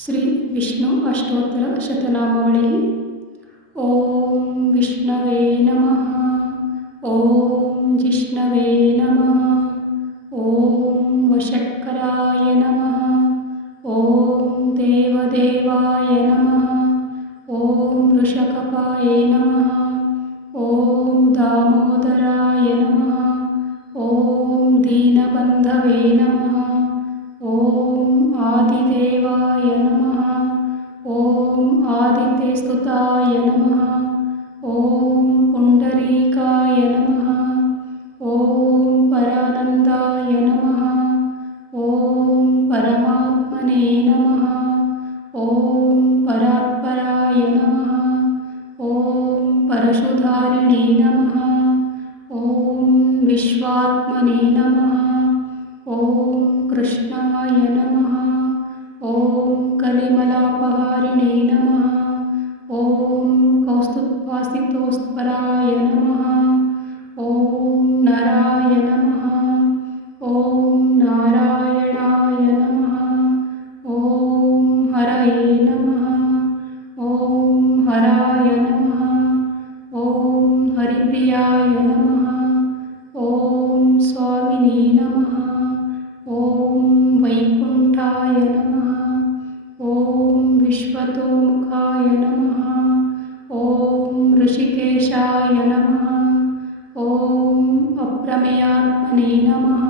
श्री विष्णु अष्टोत्तर शतनामावली। ओम विष्णवे नमः। ओम जिष्णवे नमः। ओम वषट्कराय नमः। ओम देवदेवाय नमः। ओम वृषकपाये नमः। ओम दामोदराय नमः। ओम दीनबन्धवे नमः। ओम आदिदेवाय नमः। ओम आदित्यस्तुताय नमः। ओम पुंडरीकाय नमः। ओम परानंदाय नमः। ओम परमात्मने नमः। ओम परात्पराय नमः। ओम परशुधारिणे नमः। ओम विश्वात्मने नमः। ओम कृष्णाय नमः। ओम कलिमलापहारिणे नमः। ओम कौस्तुभवासितोस्पराय नमः। ओम नराय नमः। ओम नारायणाय नमः। ओम हरये नमः। ओम हराय नमः। ओम हरिप्रियाय नमः। ओम स्वामिने नमः। ओम वैकुंठाय नमः। ओम विश्वतोमुखाय नमः। ओम ऋषिकेशाय नमः। ओम अप्रमेयात्मने नमः।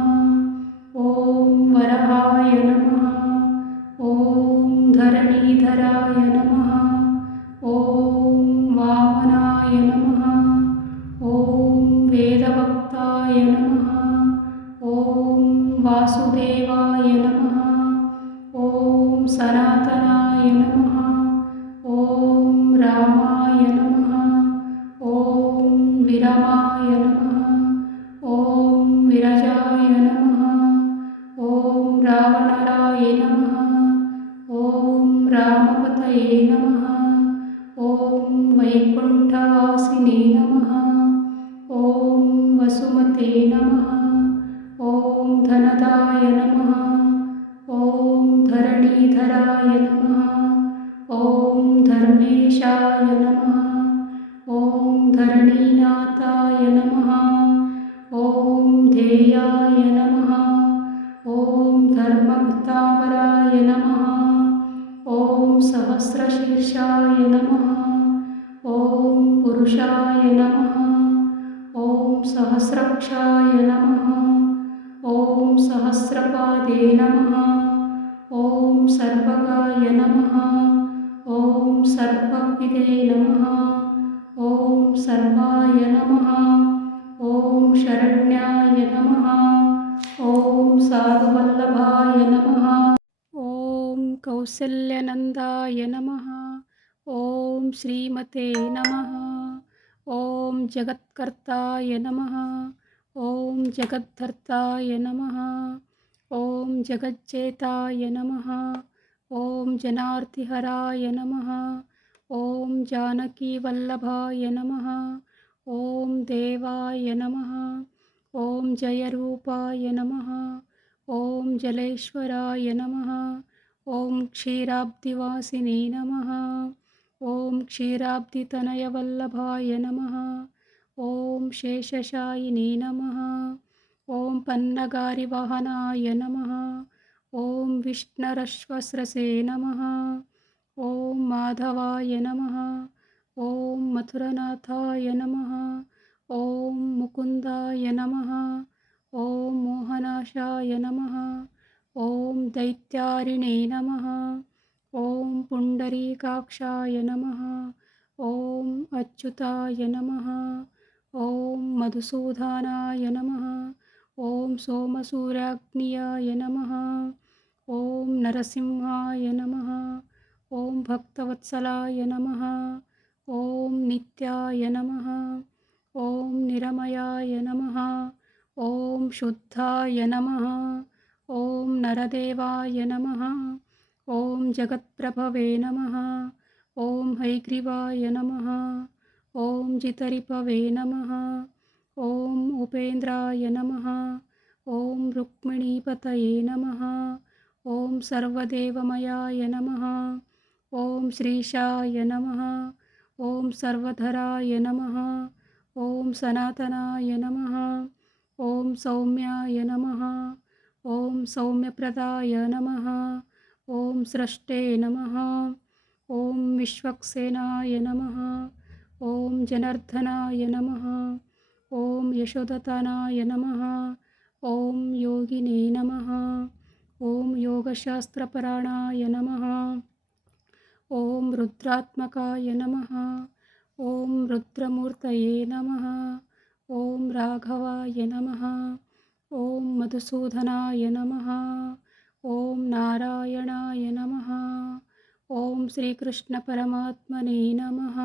ओम वरहाय नमः। ओम धरणीधराय नमः। ओम वामनाय नमः। ओम वेदवक्ताय नमः। ओम वासुदेवाय नमः। ओम सनातनाय नमः। ओम रामाय नमः। ओम विरमाय नमः। ओम विरजाय नमः। ओम रावणराय नमः। ओम रामपतये नमः। ओम वैकुंठवासिने नमः। ओम वसुमते नमः। ओम धनदाय नमः। ओम धरणीधराय नमः। ओम धर्मेशाय नमः। ओम धरणीनाथाय नमः। ओम ध्येयाय नमः। ओम धर्मभृतावराय नमः। ओम सहस्रशीर्षाय नमः। ओम पुरुषाय नमः। ओम सहस्रक्षाय नमः। ओम सहस्रपादे नमः। ओम सर्वगाय नमः। ओम सर्वविदे नमः। ओम सर्वाय नमः। ओम शरण्याय नमः। ओम साधुवल्लभाय नमः। ओम कौसल्यनंदाय नमः। ओम श्रीमते नमः। ओम जगत्कर्ताय नमः। ओम जगद्धर्ताय नमः। ओम जगज्जेताय नमः। ओम जनार्तिहराय नमः। ओम जानकीवल्लभाय नमः। ओम देवाय नमः। ओम जयरूपाय नमः। ओम जलेश्वराय नमः। ओम क्षीराब्धिवासिने नमः। ओम क्षीराब्धितनयवल्लभाय नमः। ओम शेषशायिने नमः। ओम पन्नगारिवाहनाय नमः। ओम विष्णुरश्वस्रसे नमः। ओम माधवाय नमः। ओम मथुरनाथाय नमः। ओम मुकुंदाय नमः। ओम मोहनाशाय नमः। ओम दैत्यारिणे नमः। ओम पुंडरीकाक्षाय नमः। ओम अच्युताय नमः। ओम मधुसूदनाय नमः। ओम सोमसूर्याग्नियाय नमः। ओम नरसिंहाय नमः। ओम भक्तवत्सलाय नमः। ओम नित्याय नमः। ओम निरमयाय नमः। ओम शुद्धाय नमः। ओम नरदेवाय नमः। ओम जगत्प्रभवे नमः। ओम हैग्रीवाय नमः। ओम जितरिपवे नमः। ओम उपेन्द्राय नमः। ओम रुक्मिणीपतये नमः। ॐ सर्वदेवमयाय नमः। ॐ श्रीशाय नमः। ॐ सर्वधराय नमः। ॐ सनातनाय नमः। ॐ सौम्याय नमः। ॐ सौम्यप्रदाय नमः। ॐ स्रष्टे नमः। ॐ विश्वक्सेनाय नमः। ॐ जनार्दनाय नमः। ॐ यशोदतानाय नमः। ॐ योगिने नमः। ॐ योगशास्त्रपराणाय नमः। ॐ रुद्रात्मकाय नमः। ॐ रुद्रमूर्तये नमः। ॐ राघवाय नमः। ॐ मधुसूदनाय नमः। ॐ नारायणाय नमः। ॐ श्रीकृष्णपरमात्मने नमः।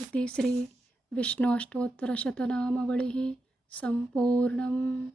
इति श्री विष्णु अष्टोत्तरशतनामावलिः सम्पूर्णम्।